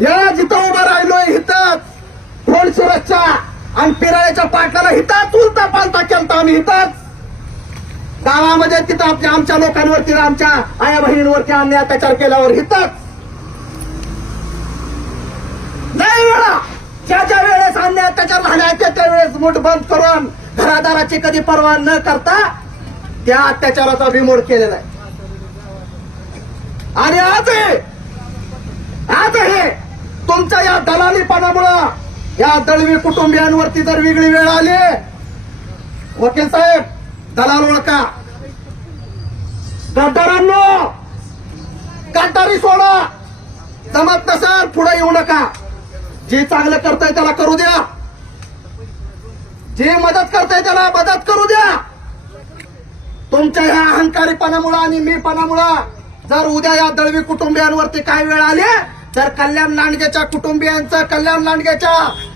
या जिथं उभं राहिलोय हिथंच फ्रंट सुरक्षा आणि पिराळ्याच्या पाटलाला हिथंच उलता पालता केलता आम्ही हिथंच गावामध्ये तिथं आपल्या आमच्या लोकांवरती आमच्या आया बहिणींवरती अन्याय अत्याचार केल्यावर हिथंच नाही वेळा ज्या ज्या वेळेस अन्याय अत्याचार झाले त्यावेळेस मुठ बंद करून घरादाराची कधी पर्वा न करता त्या अत्याचाराचा बिमोड केलेला आहे. आणि आज हे आज हे तुमच्या या दलालीपणामुळं या दळवी कुटुंबियांवरती जर वेगळी वेळ आली वकील साहेब दलाल ओळखा. गद्दारांनो गद्दारी सोडा. जमत नसाल पुढे येऊ नका. जे चांगलं करताय त्याला करू द्या. जे मदत करताय त्याला मदत करू द्या. तुमच्या ह्या अहंकारीपणामुळं आणि मीपणामुळं जर उद्या या दळवी कुटुंबियांवरती काय वेळ आली तर कल्याण लांडगेच्या कुटुंबियांचं कल्याण लांडगेच्या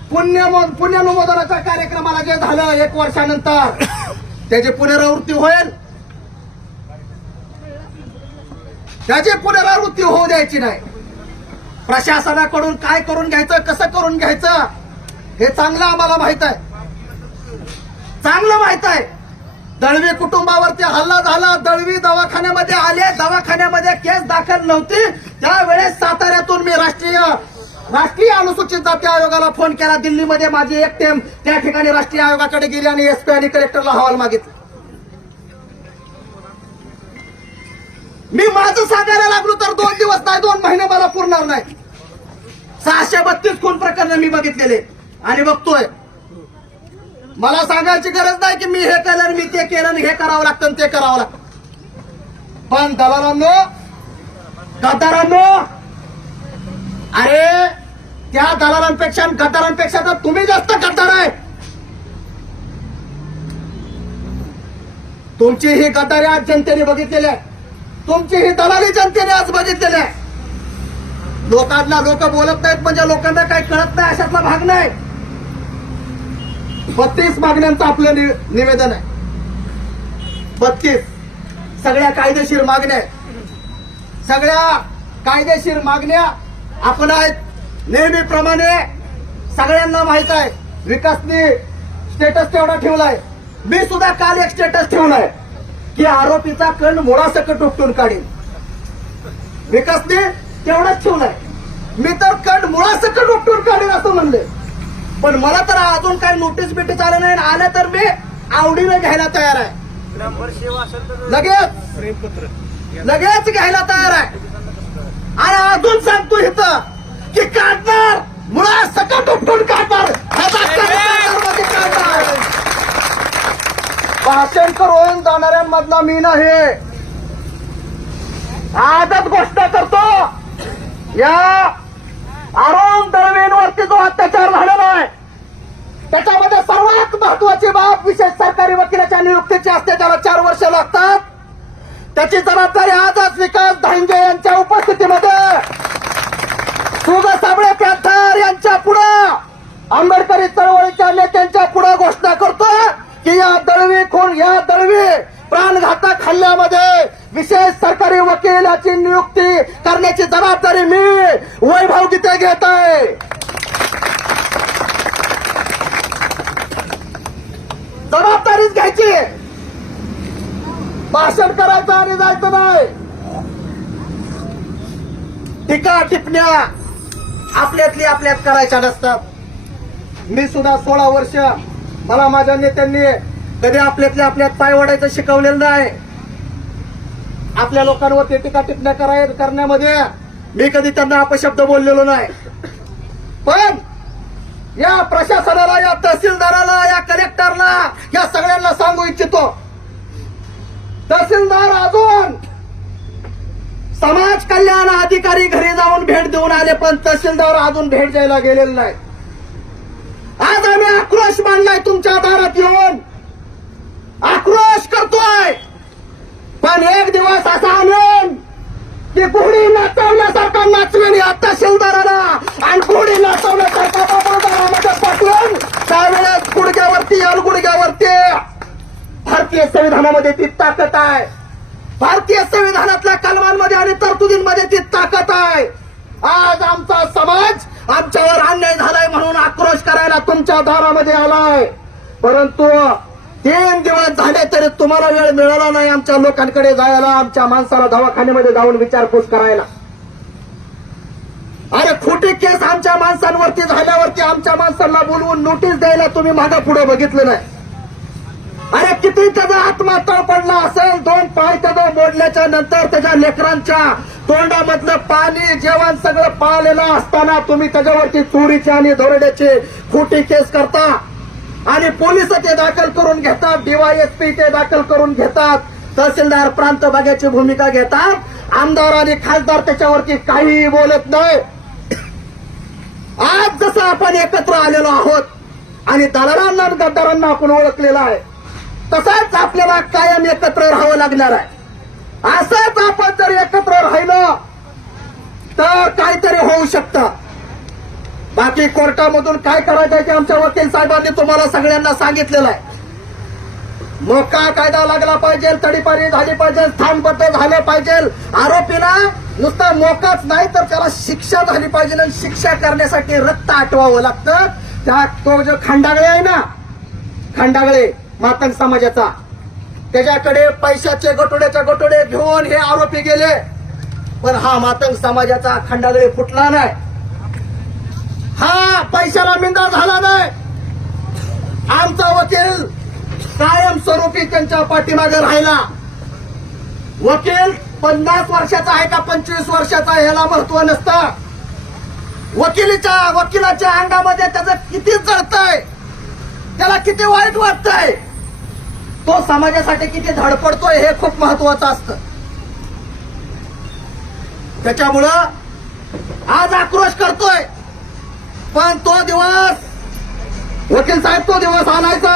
पुण्य पुण्यनुमोदनाच्या कार्यक्रमाला जे झालं एक वर्षानंतर त्याची पुनरावृत्ती होईल त्याची पुनरावृत्ती होऊ द्यायची नाही प्रशासनाकडून काय करून घ्यायचं कसं करून घ्यायचं हे चांगलं आम्हाला माहीत आहे. चांगलं माहीत आहे. दळवी कुटुंबावरती हल्ला झाला दळवी दवाखान्यामध्ये आले दवाखान्यामध्ये केस दाखल नव्हती त्यावेळेस साताऱ्यातून मी राष्ट्रीय राष्ट्रीय अनुसूचित जाती आयोगाला फोन केला. दिल्लीमध्ये माझी एक टेम त्या ठिकाणी राष्ट्रीय आयोगाकडे गेली आणि एसपी आणि कलेक्टरला हवाल मागितला. मी माझं सांगायला लागलो तर दोन दिवस नाही दोन महिने मला पुरणार नाही. सहाशे बत्तीस खून प्रकरण मी बघितलेले. आणि बघतोय. मला सांगायची गरज नाही की मी हे केलं मी ते केलं आणि हे करावं लागतं ते करावं लागतं. पण दलालांना गद्दारांनो अरे त्या दलालांपेक्षा आणि गद्दारांपेक्षा तर तुम्ही जास्त गद्दार आहे. तुमची ही गद्दारी आज जनतेने बघितलेली आहे. तुमची ही दलाली जनतेने आज बघितलेली आहे. लोकांना लोक बोलत नाहीत म्हणजे लोकांना काही कळत नाही अशातला भाग नाही. बत्तीस मागण्यांचं आपलं नि- निवेदन आहे. बत्तीस सगळ्या कायदेशीर मागण्या आहेत. सगळ्या कायदेशीर मागण्या आपण आहेत. नेहमीप्रमाणे सगळ्यांना माहीत आहे विकासनी स्टेटस तेवढा ठेवलाय. मी सुद्धा काल एक स्टेटस ठेवलाय की आरोपीचा कण मुळासकट उपटून काढीन. विकासने तेवढाच ठेवलाय. मी तर कण मुळासकट उपटून काढीन असं म्हणले. पण मला तर अजून काही नोटीस बिटीस आलं नाही आणि आलं तर मी आवडीनं घ्यायला तयार आहे. लगेच. लगेच घ्यायला तयार आहे. आणि अजून सांगतो इथं की काढणार मुळा सकट उपटून काढणार काढणार भाषण करून जाणाऱ्यांमधला मी नाही. आजच गोष्ट करतो. या अरुण दळवेंवरती जो अत्याचार झालेला आहे त्याच्यामध्ये सर्वात महत्वाची बाब विशेष सरकारी वकिलाच्या नियुक्तीची असते त्याला चार वर्ष लागतात. त्याची जबाबदारी आजच विकास धांगे यांच्या उपस्थितीमध्ये. सुग साबळे पॅथर यांच्या पुढं. आंबेडकरी चळवळीच्या नेत्यांच्या पुढे घोषणा करतो की या दळवी खून या दळवी प्राणघातक हल्ल्यामध्ये विशेष सरकारी वकिलाची नियुक्ती करण्याची जबाबदारी मी वैभव गीते घेत आहे. जबाबदारीच घ्यायची. भाषण करायचं आणि जायचं नाही. टीका टिपण्या आपल्यातली आपल्यात करायच्या नसतात. मी सुद्धा सोळा वर्ष मला माझ्या नेत्यांनी कधी आपल्यातल्या आपल्यात पाय ओढायचं शिकवलेलं नाही. आपल्या लोकांवरती टीका टिपण्या कराय करण्यामध्ये मी कधी त्यांना अपशब्द बोललेलो नाही. पण या प्रशासनाला या तहसीलदाराला या कलेक्टरला या सगळ्यांना सांगू इच्छितो. तहसीलदार अजून समाज कल्याण अधिकारी घरी जाऊन भेट देऊन आले पण तहसीलदार अजून भेट द्यायला गेलेले नाही आज आम्ही आक्रोश मांडलाय तुमच्या दारात येऊन. आक्रोश करतोय. पण एक दिवस असा आणून की घोडी नाचवण्यासारखा नाचवेन या तहसीलदाराला आणि घोडी नाचवण्यासारखा पाठवून त्यावेळेस गुडघ्यावरती याल भारतीय संविधानामध्ये ती ताकद आहे. भारतीय संविधानातल्या कलमांमध्ये आणि तरतुदींमध्ये ती ताकद आहे. आज आमचा समाज आमच्यावर अन्याय झालाय म्हणून आक्रोश करायला तुमच्या दारामध्ये आलाय. परंतु तीन दिवस झाले तरी तुम्हाला वेळ मिळाला नाही आमच्या लोकांकडे जायला आमच्या माणसाला दवाखान्यामध्ये जाऊन विचारपूस करायला. अरे खोटी केस आमच्या माणसांवरती झाल्यावरती आमच्या माणसांना बोलवून नोटीस द्यायला तुम्ही मागा पुढे बघितलं नाही. अरे किती त्याचा आत्मा तळपडला असेल? दोन पाय त्याचा मोडल्याच्या नंतर त्याच्या लेकरांच्या तोंडामधलं पाणी जेवण सगळं पाळलेलं असताना तुम्ही त्याच्यावरती चोरीचे आणि धोरड्याचे खोटी केस करता. आणि पोलीस ते दाखल करून घेतात डीवायएसपी ते दाखल करून घेतात. तहसीलदार प्रांत भागाची भूमिका घेतात. आमदार आणि खासदार त्याच्यावरती काहीही बोलत नाही. आज जसं आपण एकत्र आलेलो आहोत आणि दलालांना गद्दारांना आपण ओळखलेलं आहे तसाच आपल्याला कायम एकत्र राहावं लागणार आहे. असंच आपण जर एकत्र राहिलं तर काहीतरी होऊ शकतं. बाकी कोर्टामधून काय करायचं आहे ते आमच्या वकील साहेबांनी तुम्हाला सगळ्यांना सांगितलेलं आहे. मोका कायदा लागला पाहिजे तडीपारी झाली पाहिजे स्थानबद्ध झालं पाहिजे. आरोपीला नुसता मोकाच नाही तर त्याला शिक्षा झाली पाहिजे आणि शिक्षा करण्यासाठी रक्त आटवावं लागतं. त्या तो जो खंडागळे आहे ना खंडागळे मातंग समाजाचा. त्याच्याकडे पैशाचे गटोड्याच्या गटोडे घेऊन हे आरोपी गेले. पण हा मातंग समाजाचा खंडागळे फुटला नाही. हा पैशाला मिंदा झाला नाही. आमचा वकील कायमस्वरूपी त्यांच्या पाठीमागे राहिला. वकील पन्नास वर्षाचा आहे का पंचवीस वर्षाचा ह्याला महत्त्व नसतं. वकिलीच्या वकिलाच्या अंगामध्ये त्याचं किती चढतंय त्याला किती वाईट वाटतंय? तो समाजासाठी किती धडपडतोय हे खूप महत्वाचं असतं. त्याच्यामुळं आज आक्रोश करतोय. पण तो दिवस वकील साहेब तो दिवस आणायचा.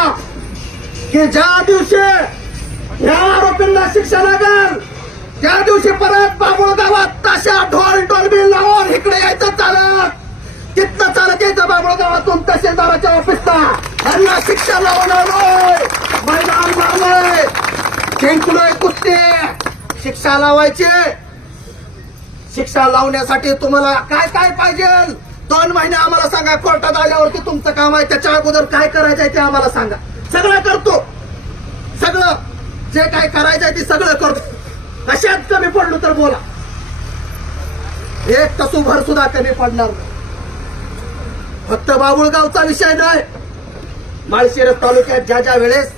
की ज्या दिवशी या आरोपींना शिक्षा लागेल त्या दिवशी परत बाबुळ गावात ताशा ढोल टोलबी लावून इकडे यायचं चालत? यांना शिक्षा लावणार आलोय मैदान मारलोय जिंकलोय कुस्ती शिक्षा लावायचे. शिक्षा लावण्यासाठी तुम्हाला काय काय पाहिजे? दोन महिने आम्हाला सांगा कोर्टात आल्यावरती तुमचं काम आहे त्याच्या अगोदर काय करायचं आहे ते आम्हाला सांगा. सगळं करतो. सगळं. जे काय करायचं आहे ते सगळं करतो. कशात कमी पडलो तर बोला. एक तसूभर सुद्धा कमी पडणार नाही. फक्त बाबुळगावचा विषय नाही. माळशिरस तालुक्यात ज्या ज्या वेळेस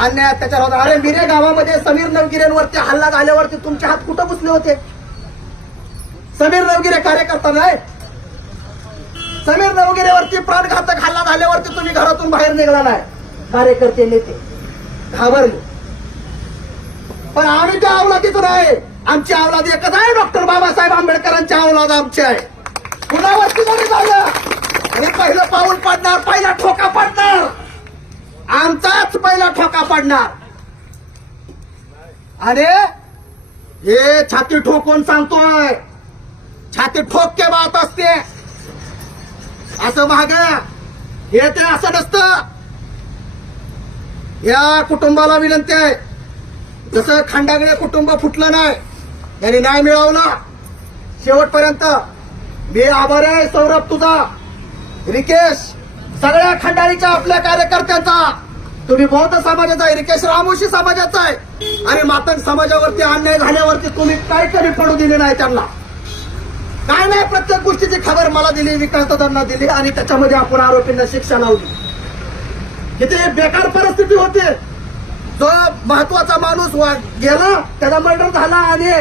अन्याय अत्याचार होता. अरे मिरे गावामध्ये समीर नवगिरेंवरती हल्ला झाल्यावरती तुमचे हात कुठं पुसले होते? समीर नवगिरे कार्यकर्ता नाही. समीर नवगिरेवरती प्राणघातक हल्ला झाल्यावरती तुम्ही घरातून बाहेर निघाला नाही. कार्यकर्ते नेते घाबरले. पण आम्ही त्या अवलादीतून आहे. आमची अवलाद एकच आहे डॉक्टर बाबासाहेब आंबेडकरांची अवलाद आमची आहे. कुणावरती जरी झालं आणि पहिलं पाऊल पडणार पहिला ठोका पडणार. आमचाच पहिला ठोका पडणार. अरे हे छाती ठोकून सांगतोय. छाती ठोक के बात असते. असं माग हे ते असं नसतं. या कुटुंबाला विनंती आहे. जसं खंडागळे कुटुंब फुटलं नाही त्याने न्याय मिळवला. शेवटपर्यंत मी आभार आहे सौरभ तुझा. रिकेश सगळ्या खंडाळीच्या आपल्या कार्यकर्त्यांचा. तुम्ही बौद्ध समाजाचा आहे रिकेश रामोशी समाजाचा आहे. आणि मातंग समाजावरती अन्याय झाल्यावरती तुम्ही काय कमी पडू दिले नाही त्यांना. काय नाही प्रत्येक गोष्टीची खबर मला दिली विकास दादांना दिली आणि त्याच्यामध्ये आपण आरोपींना शिक्षा लावली. किती बेकार परिस्थिती होती. जो महत्त्वाचा माणूस गेला त्याचा मर्डर झाला आणि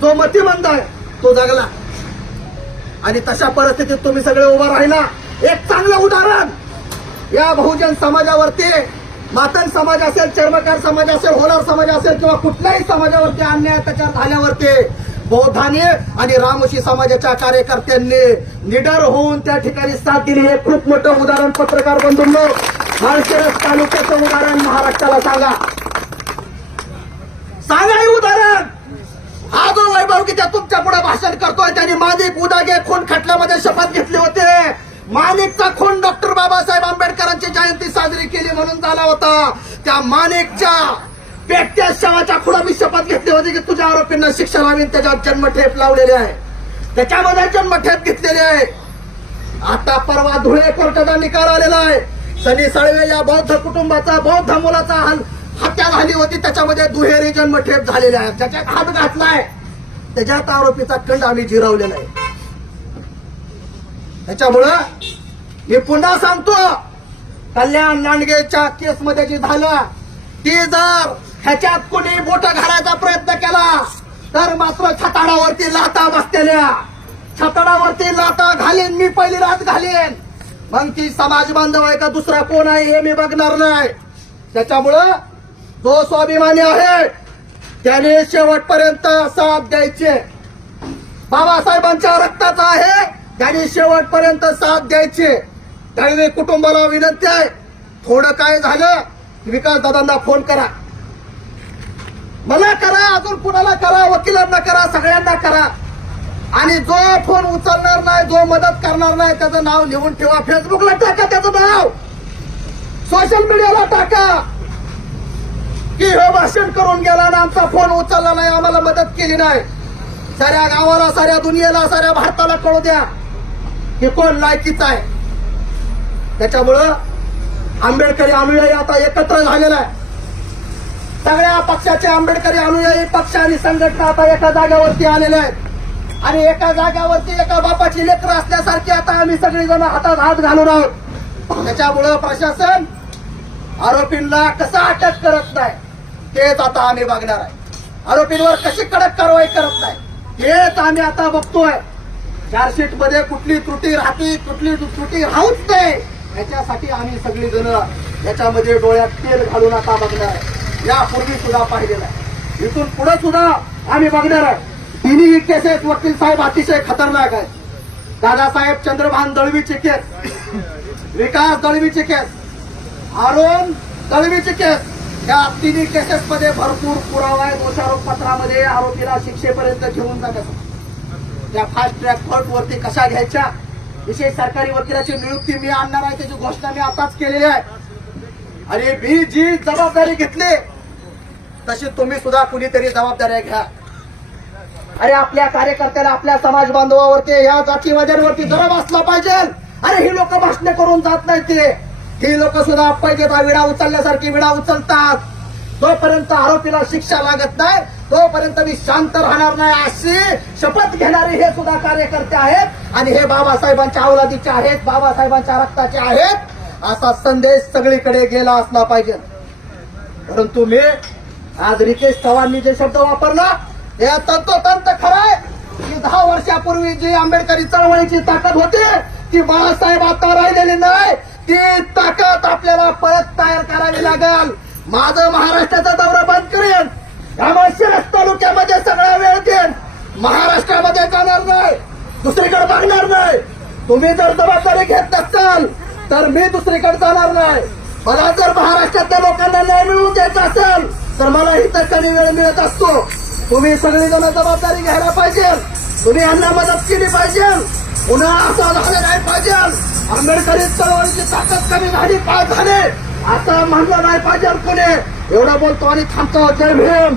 जो मतिमंद आहे तो जगला. आणि तशा परिस्थितीत तुम्ही सगळे उभा राहिला. एक चांगलं उदाहरण. या बहुजन समाजावरती मातन समाज असेल चर्मकार समाज असेल होलार समाज असेल किंवा कुठल्याही समाजावरती अन्याय अत्याचार झाल्यावरती बौद्धाने आणि रामोशी समाजाच्या कार्यकर्त्यांनी निडर होऊन त्या ठिकाणी साथ दिली. हे खूप मोठं उदाहरण पत्रकार बंधूंनो. माळशिरस तालुक्याचं उदाहरण महाराष्ट्राला सांगा. सांगा हे उदाहरण. हा जो वैभव की त्या तुमच्यापुढे भाषण करतोय त्यांनी माणिक उदागे खून खटल्यामध्ये शपथ घेतली होते. माणिकचा खून डॉक्टर बाबासाहेब आंबेडकरांची जयंती साजरी केली म्हणून झाला होता. त्या माणिकच्या पेटत्या शवाच्या खुणामी शपथ घेतली होती की तुझ्या आरोपींना शिक्षा लावीन त्याच्यावर जन्मठेप लावलेले आहे. त्याच्यामध्ये जन्मठेप घेतलेली आहे. आता परवा धुळे कोर्टाचा निकाल आलेला आहे. सनी साळवे या बौद्ध कुटुंबाचा बौद्ध मुलाचा हल हत्या झाली होती त्याच्यामध्ये दुहेरी जन्मठेप झालेला आहे. ज्याच्यात हात घातलाय. त्याच्यात आरोपीचा खंड आम्ही जिरवलेला आहे. त्याच्यामुळं मी पुन्हा सांगतो कल्याण लांडगेच्या केसमध्ये जी झालं ती जर ह्याच्यात कोणी बोट घालायचा प्रयत्न केला तर मात्र छताडावरती लाता बसलेल्या. छताडावरती लाता घालीन मी पहिली रात घालीन. मग ती समाज बांधव आहे का दुसरा कोण आहे हे मी बघणार नाही. त्याच्यामुळं जो स्वाभिमानी आहे. त्याने शेवटपर्यंत साथ द्यायचे. बाबासाहेबांच्या रक्ताचा आहे. त्याने शेवटपर्यंत साथ द्यायचे. दळवे कुटुंबाला विनंती आहे. थोडं काय झालं विकास दादांना फोन करा. मला करा अजून कुणाला करा वकिलांना करा सगळ्यांना करा. आणि जो फोन उचलणार नाही जो मदत करणार नाही त्याचं नाव लिहून ठेवा. फेसबुकला टाका त्याचं नाव. सोशल मीडियाला टाका. भाषण करून गेला आणि आमचा फोन उचलला नाही आम्हाला मदत केली नाही. साऱ्या गावाला साऱ्या दुनियेला साऱ्या भारताला कळू द्या हे कोण लायकीच आहे. त्याच्यामुळं आंबेडकरी अनुयायी आता एकत्र झालेला आहे. सगळ्या पक्षाचे आंबेडकरी अनुयायी पक्ष आणि संघटना आता एका जाग्यावरती आलेल्या आहेत. आणि एका जाग्यावरती एका बापाची लेकर असल्यासारखी आता आम्ही सगळेजण हातात हात घालून आहोत. त्याच्यामुळं प्रशासन आरोपींना कसं अटक करत नाही? तेच आता आम्ही बघणार आहे. आरोपींवर कशी कडक कारवाई करत नाही हेच आम्ही आता बघतोय. चार्जशीटमध्ये कुठली त्रुटी राहते कुठली त्रुटी राहूच नाही. याच्यासाठी आम्ही सगळी जण याच्यामध्ये डोळ्यात तेल घालून आता बघणार आहे. यापूर्वी सुद्धा पाहिलेलं आहे. इथून पुढे सुद्धा आम्ही बघणार आहे. तिन्ही केसेस वकील साहेब अतिशय खतरनाक आहेत. दादासाहेब चंद्रभान दळवीची केस विकास दळवीची केस अरुण दळवीची केस. या तिन्ही केसेसमध्ये भरपूर पुरावा आहे. दोषारोप पत्रामध्ये आरोपीला शिक्षेपर्यंत घेऊन जात असत. त्या फास्ट ट्रॅक कोर्ट वरती कशा घ्यायच्या विशेष सरकारी वकिलाची नियुक्ती मी आणणार आहे. त्याची घोषणा मी आताच केलेली आहे. आणि मी जी जबाबदारी घेतली तशी तुम्ही सुद्धा कुणीतरी जबाबदाऱ्या घ्या. अरे आपल्या कार्यकर्त्याला आपल्या समाज बांधवावरती या जातीवाद्यांवरती जरा बसला पाहिजे. अरे ही लोक भाषण करून जात नाही ते. ही लोक सुद्धा पाहिजे विडा उचलल्यासारखी विडा उचलतात. तोपर्यंत आरोपीला शिक्षा लागत नाही तोपर्यंत मी शांत राहणार नाही अशी शपथ घेणारे हे सुद्धा कार्यकर्ते आहेत आणि हे बाबासाहेबांच्या औलादीचे आहेत बाबासाहेबांच्या रक्ताचे आहेत. असा संदेश सगळीकडे गेला असला पाहिजे. परंतु मी आज रितेश चव्हाणनी जे शब्द वापरला हे तंतोतंत खरंय की दहा वर्षापूर्वी जी आंबेडकरी चळवळीची ताकद होती ती बाळासाहेब आता राहिलेली नाही. ती ताकद आपल्याला परत तयार करावी लागेल. माझं महाराष्ट्राचा दौरा बंद करेन. त्यामुळे शिरस तालुक्यामध्ये सगळा वेळ देईन महाराष्ट्रामध्ये जाणार नाही. दुसरीकडे बघणार नाही. तुम्ही जर जबाबदारी घेत नसाल तर मी दुसरीकडे जाणार नाही. मला जर महाराष्ट्रातल्या लोकांना न्याय मिळवून द्यायचा असेल तर मला इतर कधी वेळ मिळत असतो? तुम्ही सगळेजण जबाबदारी घ्यायला पाहिजे. तुम्ही यांना मदत केली पाहिजे. पुन्हा असा झालं नाही पाहिजे. आंबेडकरी चळवळीची ताकद कमी झाली पाच झाले. आता म्हणलं नाही पाहिजे कोणी. एवढं बोलतो आणि थांबतो. जय भीम.